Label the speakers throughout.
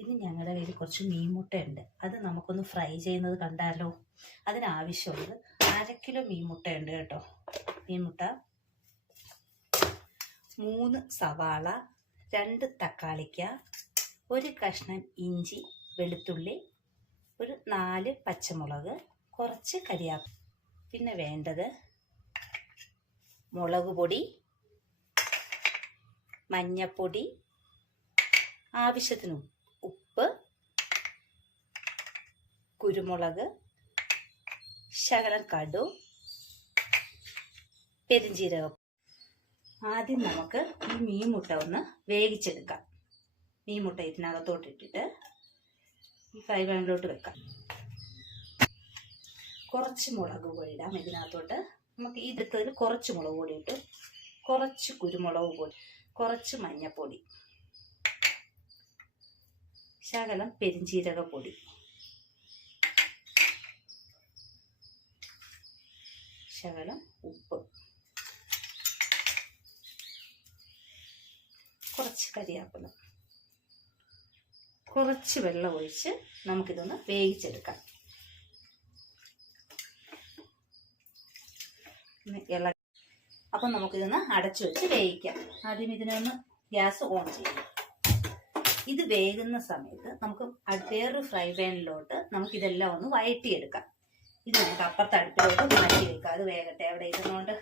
Speaker 1: ഇനി ഞങ്ങളുടെ കയ്യിൽ കുറച്ച് മീൻമുട്ടയുണ്ട്. അത് നമുക്കൊന്ന് ഫ്രൈ ചെയ്യുന്നത് കണ്ടാലോ? അതിനാവശ്യമുള്ളത് അര കിലോ മീൻമുട്ടയുണ്ട് കേട്ടോ. മീൻമുട്ട. മൂന്ന് സവാള രണ്ട് തക്കാളിക്ക ഒരു കഷ്ണം ഇഞ്ചി വെളുത്തുള്ളി ഒരു നാല് പച്ചമുളക് കുറച്ച് കരിയാപ്പ് പിന്നെ വേണ്ടത് മുളക് പൊടി മഞ്ഞപ്പൊടി ആവശ്യത്തിന് ഉപ്പ് കുരുമുളക് ശകലം കടു പെരിഞ്ജീരകം ആദ്യം നമുക്ക് ഈ മീൻ മുട്ട ഒന്ന് വേവിച്ചെടുക്കാം. മീൻ മുട്ട ഇതിനകത്തോട്ടിട്ടിട്ട് ഈ ഫ്രൈ പാനിലോട്ട് വെക്കാം. കുറച്ച് മുളക് പൊടി ഇടാം ഇതിനകത്തോട്ട്. നമുക്ക് ഈ എടുത്തതിൽ കുറച്ച് മുളക് പൊടി ഇട്ട്. കുറച്ച് കുരുമുളക് പൊടി കുറച്ച് മഞ്ഞപ്പൊടി ശകലം പെരിഞ്ചീരക പൊടി ശകലം ഉപ്പ്. കുറച്ച് കരിയാപ്പില. കുറച്ച് വെള്ളം ഒഴിച്ച് നമുക്കിതൊന്ന് വേവിച്ചെടുക്കാം. ഇള അപ്പം നമുക്കിതൊന്ന് അടച്ചു വെച്ച് വേവിക്കാം. ആദ്യം ഇതിനൊന്ന് ഗ്യാസ് ഓൺ ചെയ്യാം ഇത് വേകുന്ന സമയത്ത് നമുക്ക് വേറൊരു ഫ്രൈ പാനിലോട്ട് നമുക്കിതെല്ലാം ഒന്ന് വഴറ്റിയെടുക്കാം ഇത് നമുക്ക് അപ്പുറത്തെ അടുപ്പിലോട്ട് മാറ്റി വെക്കാം. അത് വേഗത്തെ അവിടെ ഇരുന്നുകൊണ്ട്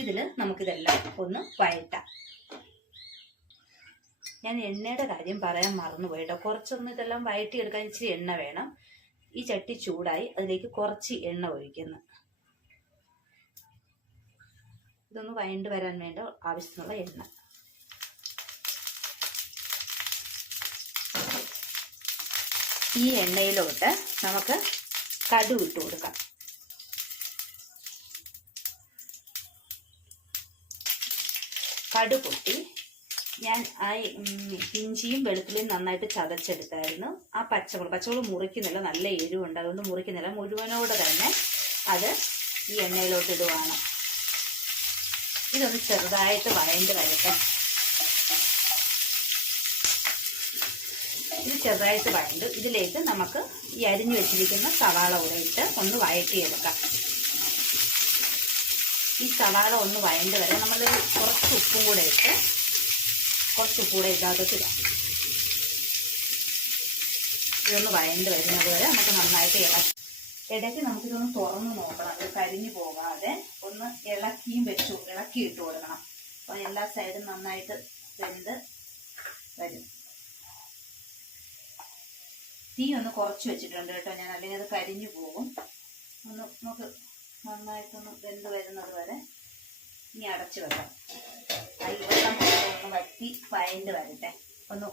Speaker 1: ഇതിൽ നമുക്കിതെല്ലാം ഒന്ന് വഴറ്റാം. ഞാൻ എണ്ണയുടെ കാര്യം പറയാൻ മറന്നുപോയി കേട്ടോ കുറച്ചൊന്ന് ഇതെല്ലാം വഴറ്റിയെടുക്കാൻ ഇച്ചിരി എണ്ണ വേണം. ഈ ചട്ടി ചൂടായി അതിലേക്ക് കുറച്ച് എണ്ണ ഒഴിക്കുന്നു. ഇതൊന്ന് വഴണ്ട് വരാൻ വേണ്ട ആവശ്യത്തിനുള്ള എണ്ണ. ഈ എണ്ണയിലോട്ട് നമുക്ക് കടു ഇട്ട് കൊടുക്കാം. കടു പൊട്ടി. ഞാൻ ആ ഇഞ്ചിയും വെളുത്തുള്ളിയും നന്നായിട്ട് ചതച്ചെടുത്തായിരുന്നു. ആ പച്ചമുളക് പച്ചമുളക് മുറിക്കുന്നില്ല നല്ല എരിവുണ്ട്. അതുകൊണ്ട് മുറിക്കുന്നില്ല. മുഴുവനോടെ തന്നെ അത് ഈ എണ്ണയിലോട്ട് ഇടുവാണ്. ഇതൊന്ന് ചെറുതായിട്ട് വഴണ്ട് വരട്ടെ ഇത് ചെറുതായിട്ട് വഴണ്ട്. ഇതിലേക്ക് നമുക്ക് ഈ അരിഞ്ഞു വെച്ചിരിക്കുന്ന സവാള കൂടെ ഇട്ട് ഒന്ന് വഴറ്റിയെടുക്കാം. ഈ സവാള ഒന്ന് വഴണ്ട് വരെ നമ്മൾ കുറച്ച് ഉപ്പും കൂടെ ഇട്ട് കുറച്ച് ഉപ്പ് കൂടെ ഇടാത്തോട്ട് ഇടാം. ഇതൊന്ന് വഴണ്ട് വരുന്നത് വരെ നമുക്ക് നന്നായിട്ട് ഇളക്കി ഇടയ്ക്ക് നമുക്കിതൊന്ന് തുറന്ന് നോക്കണം. അത് കരിഞ്ഞു പോകാതെ ഒന്ന് ഇളക്കിയും വെച്ചു ഇളക്കി ഇട്ട് കൊടുക്കണം. അപ്പോൾ എല്ലാ സൈഡും നന്നായിട്ട് വെന്ത് വരും. തീ ഒന്ന് കുറച്ച് വെച്ചിട്ടുണ്ട് കേട്ടോ. ഞാൻ അല്ലെങ്കിൽ അത് കരിഞ്ഞു പോകും. ഒന്ന് നമുക്ക് നന്നായിട്ടൊന്ന് വെന്ത് വരുന്നത് വരെ ഇനി അടച്ചു വെക്കാം. ആ ഈ വെള്ളം ഒന്ന് വറ്റി പയന്റ് വരട്ടെ. ഒന്ന്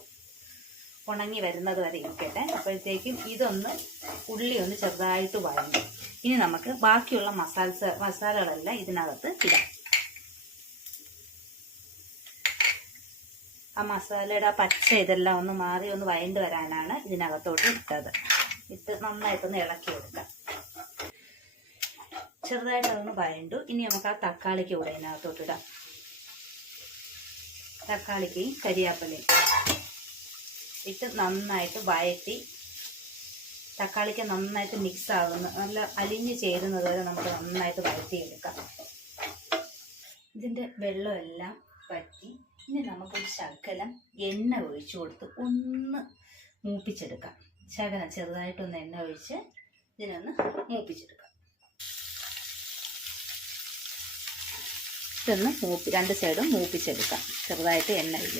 Speaker 1: ഉണങ്ങി വരുന്നത് വരെ ഇരിക്കട്ടെ. അപ്പോഴത്തേക്കും ഇതൊന്ന് ഉള്ളി ഒന്ന് ചെറുതായിട്ട് വഴങ്ങും. ഇനി നമുക്ക് ബാക്കിയുള്ള മസാലസ് മസാലകളെല്ലാം ഇതിനകത്ത് ഇടാം. ആ മസാലയുടെ ആ പച്ച ഇതെല്ലാം ഒന്ന് മാറി ഒന്ന് വയണ്ട് വരാനാണ് ഇതിനകത്തോട്ട് ഇട്ടത്. ഇട്ട് നന്നായിട്ടൊന്ന് ഇളക്കി കൊടുക്കാം. ചെറുതായിട്ട് അതൊന്ന് വയണ്ടു. ഇനി നമുക്ക് ആ തക്കാളിക്ക് കൂടെ ഇതിനകത്തോട്ട് ഇടാം. തക്കാളിക്കയും കരിയാപ്പലയും ഇട്ട് നന്നായിട്ട് വയറ്റി തക്കാളിക്ക് നന്നായിട്ട് മിക്സ് ആകുന്ന നല്ല അലിഞ്ഞ് ചേരുന്നത് വരെ നമുക്ക് നന്നായിട്ട് വഴറ്റിയെടുക്കാം ഇതിന്റെ വെള്ളമെല്ലാം വറ്റി ഇനി നമുക്കൊരു ശകലം എണ്ണ ഒഴിച്ചു കൊടുത്ത് ഒന്ന് മൂപ്പിച്ചെടുക്കാം. ശകലം ചെറുതായിട്ടൊന്ന് എണ്ണ ഒഴിച്ച് ഇതിനൊന്ന് മൂപ്പിച്ചെടുക്കാം. ഇതൊന്ന് മൂപ്പി രണ്ട് സൈഡും മൂപ്പിച്ചെടുക്കാം. ചെറുതായിട്ട് എണ്ണയിൽ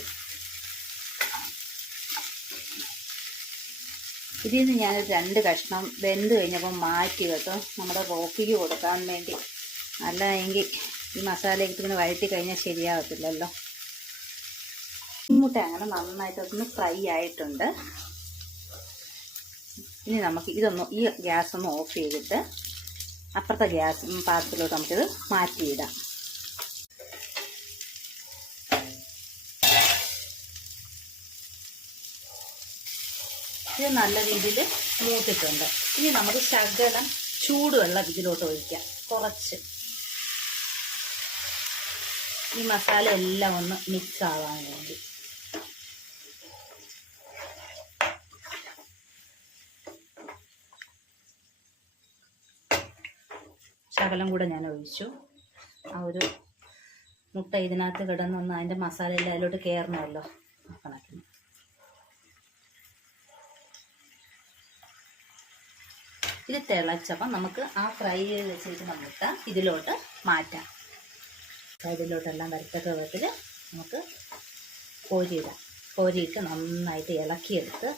Speaker 1: ഇതിൽ നിന്ന് ഞാൻ രണ്ട് കഷ്ണം വെന്ത് കഴിഞ്ഞപ്പോൾ മാറ്റി കേട്ടോ നമ്മുടെ റോക്കിക്ക് കൊടുക്കാൻ വേണ്ടി. അല്ല എങ്കിൽ ഈ മസാല ഇങ്ങനെ വഴറ്റി കഴിഞ്ഞാൽ ശരിയാകത്തില്ലല്ലോ മുട്ട അങ്ങനെ നന്നായിട്ട് അതൊന്ന് ഫ്രൈ ആയിട്ടുണ്ട്. ഇനി നമുക്ക് ഇതൊന്ന് ഈ ഗ്യാസ് ഒന്ന് ഓഫ് ചെയ്തിട്ട് അപ്പുറത്തെ ഗ്യാസ് പാത്രത്തിലോട്ട് നമുക്കിത് മാറ്റിയിടാം. ഇത് നല്ല രീതിയിൽ മൂത്തിട്ടുണ്ട്. ഇനി നമുക്ക് ശകലം ചൂടുവെള്ളം ഇതിലോട്ട് ഒഴിക്കാം. കുറച്ച്. ഈ മസാല എല്ലാം ഒന്ന് മിക്സ് ആവാൻ വേണ്ടി. ശകലം കൂടെ ഞാൻ ഒഴിച്ചു. ആ ഒരു മുട്ട ഇതിനകത്ത് കിടന്നൊന്ന് അതിന്റെ മസാല എല്ലാം അതിലോട്ട് കയറണമല്ലോ കണക്കിന്. ഇത് തിളച്ചപ്പം നമുക്ക് ആ ഫ്രൈ ചെയ്ത് വെച്ചിരിക്കുന്ന മുട്ട ഇതിലോട്ട് മാറ്റാം. ഇതിലോട്ടെല്ലാം വരത്തക്ക വിധത്തിൽ നമുക്ക് കോരിയിടാം. കോരിയിട്ട് നന്നായിട്ട് ഇളക്കിയെടുത്ത്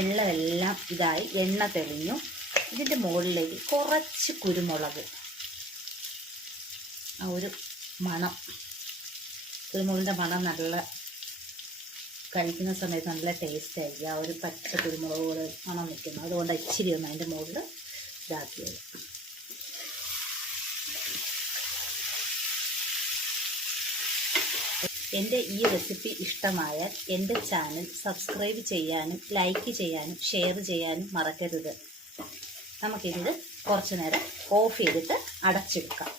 Speaker 1: എല്ലാം ഇതായി എണ്ണ തെളിഞ്ഞു. ഇതിന്റെ മുകളിലേക്ക് കുറച്ച് കുരുമുളക്. ആ ഒരു മണം. കുരുമുളകിന്റെ മണം നല്ല കഴിക്കുന്ന സമയത്ത് നല്ല ടേസ്റ്റ് ആയിരിക്കും. ആ ഒരു പച്ച കുരുമുളക് പോലെ മണം നിൽക്കുന്നു. അതുകൊണ്ട് ഇച്ചിരി ഒന്ന് അതിന്റെ മുകളിൽ ഇതാക്കിയത്. എന്റെ ഈ റെസിപ്പി ഇഷ്ടമായാൽ എന്റെ ചാനൽ സബ്സ്ക്രൈബ് ചെയ്യാനും ലൈക്ക് ചെയ്യാനും ഷെയർ ചെയ്യാനും മറക്കരുത്. നമുക്കിത് കുറച്ച് നേരം ഓഫ് ചെയ്തിട്ട് അടച്ചെടുക്കാം.